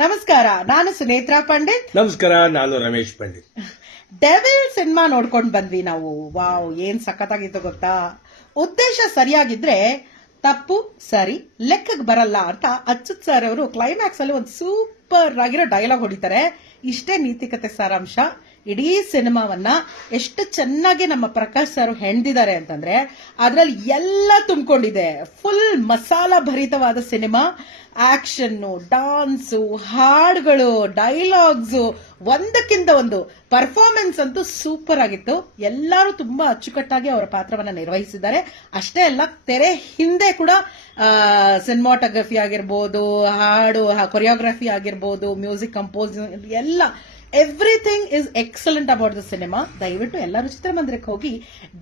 ನಮಸ್ಕಾರ, ನಾನು ಸುನೇತ್ರಾ ಪಂಡಿತ್. ನಮಸ್ಕಾರ, ನಾನು ರಮೇಶ್ ಪಂಡಿತ್. ಡೆವಿಲ್ ಸಿನಿಮಾ ನೋಡ್ಕೊಂಡು ಬಂದ್ವಿ ನಾವು. ವಾವ್, ಏನ್ ಸಖತ್ತಾಗಿತ್ತು ಗೊತ್ತಾ. ಉದ್ದೇಶ ಸರಿಯಾಗಿದ್ರೆ ತಪ್ಪು ಸರಿ ಲೆಕ್ಕಕ್ಕೆ ಬರಲ್ಲ ಅಂತ ಅಚ್ಯುತ್ ಸರ್ ಅವರು ಕ್ಲೈಮ್ಯಾಕ್ಸ್ ಅಲ್ಲಿ ಒಂದು ಸೂಪರ್ ಆಗಿರೋ ಡೈಲಾಗ್ ಹೊಡಿತಾರೆ. ಇಷ್ಟೇ ನೀತಿಕತೆ ಸಾರಾಂಶ. ಇಡೀ ಸಿನಿಮಾವನ್ನ ಎಷ್ಟು ಚೆನ್ನಾಗಿ ನಮ್ಮ ಪ್ರಕಾಶ್ ಸರ್ ಹೆಣ್ದಿದ್ದಾರೆ ಅಂತಂದ್ರೆ ಅದ್ರಲ್ಲಿ ಎಲ್ಲ ತುಂಬಿಕೊಂಡಿದೆ. ಫುಲ್ ಮಸಾಲ ಭರಿತವಾದ ಸಿನಿಮಾ. ಆಕ್ಷನ್ನು, ಡಾನ್ಸು, ಹಾಡುಗಳು, ಡೈಲಾಗ್ಸು, ಒಂದಕ್ಕಿಂತ ಒಂದು ಪರ್ಫಾರ್ಮೆನ್ಸ್ ಅಂತೂ ಸೂಪರ್ ಆಗಿತ್ತು. ಎಲ್ಲರೂ ತುಂಬಾ ಅಚ್ಚುಕಟ್ಟಾಗಿ ಅವರ ಪಾತ್ರವನ್ನ ನಿರ್ವಹಿಸಿದ್ದಾರೆ. ಅಷ್ಟೇ ಅಲ್ಲ, ತೆರೆ ಹಿಂದೆ ಕೂಡ ಸಿನಿಮಾಟೋಗ್ರಫಿ ಆಗಿರ್ಬೋದು, ಹಾಡು ಕೊರಿಯೋಗ್ರಫಿ ಆಗಿರ್ಬೋದು, ಮ್ಯೂಸಿಕ್ ಕಂಪೋಸಿಂಗ್ ಎಲ್ಲ everything is excellent about the cinema. ದಯವಿಟ್ಟು ಎಲ್ಲರೂ ಚಿತ್ರಮಂದಿರಕ್ಕೆ ಹೋಗಿ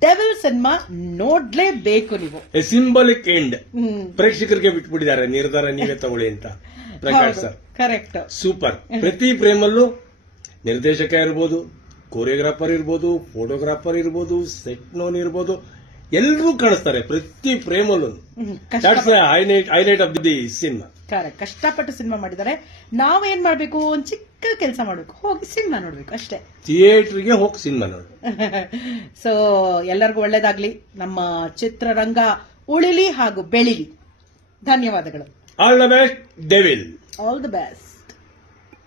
ಡೆವಿಲ್ ಸಿನಿಮಾ ನೋಡ್ಲೇಬೇಕು ನೀವು. ಸಿಂಬಲಿಕ್ ಎಂಡ್ ಪ್ರೇಕ್ಷಕರಿಗೆ ಬಿಟ್ಬಿಟ್ಟಿದ್ದಾರೆ, ನಿರ್ಧಾರ ನೀವೇ ತಗೊಳ್ಳಿ ಅಂತ ಪ್ರಕಾಶ್ ಸರ್. Correct, super. ಪ್ರತಿ ಫ್ರೇಮಲ್ಲೂ ನಿರ್ದೇಶಕ ಇರ್ಬೋದು, ಕೊರಿಯೋಗ್ರಾಫರ್ ಇರ್ಬೋದು, ಫೋಟೋಗ್ರಾಫರ್ ಇರ್ಬೋದು, ಸೆಟ್ ನೋನ್ ಇರ್ಬೋದು, ಎಲ್ಲರೂ ಕಾಣಿಸ್ತಾರೆ ಪ್ರತಿ ಫ್ರೇಮಲ್ಲೂ. Highlight of the cinema. Correct. ಕಷ್ಟಪಟ್ಟು ಸಿನಿಮಾ ಮಾಡಿದ್ದಾರೆ. ನಾವೇನ್ ಮಾಡ್ಬೇಕು, ಒಂದ್ ಚಿಕ್ಕ ಕೆಲಸ ಮಾಡ್ಬೇಕು, ಹೋಗಿ ಸಿನಿಮಾ ನೋಡ್ಬೇಕು ಅಷ್ಟೇ. ಥಿಯೇಟರ್ಗೆ ಹೋಗಿ ಸಿನಿಮಾ ನೋಡಿ. ಸೊ ಎಲ್ಲರಿಗೂ ಒಳ್ಳೇದಾಗ್ಲಿ. ನಮ್ಮ ಚಿತ್ರರಂಗ ಉಳಿಲಿ ಹಾಗೂ ಬೆಳಿಲಿ. ಧನ್ಯವಾದಗಳು. All the best devil. All the best.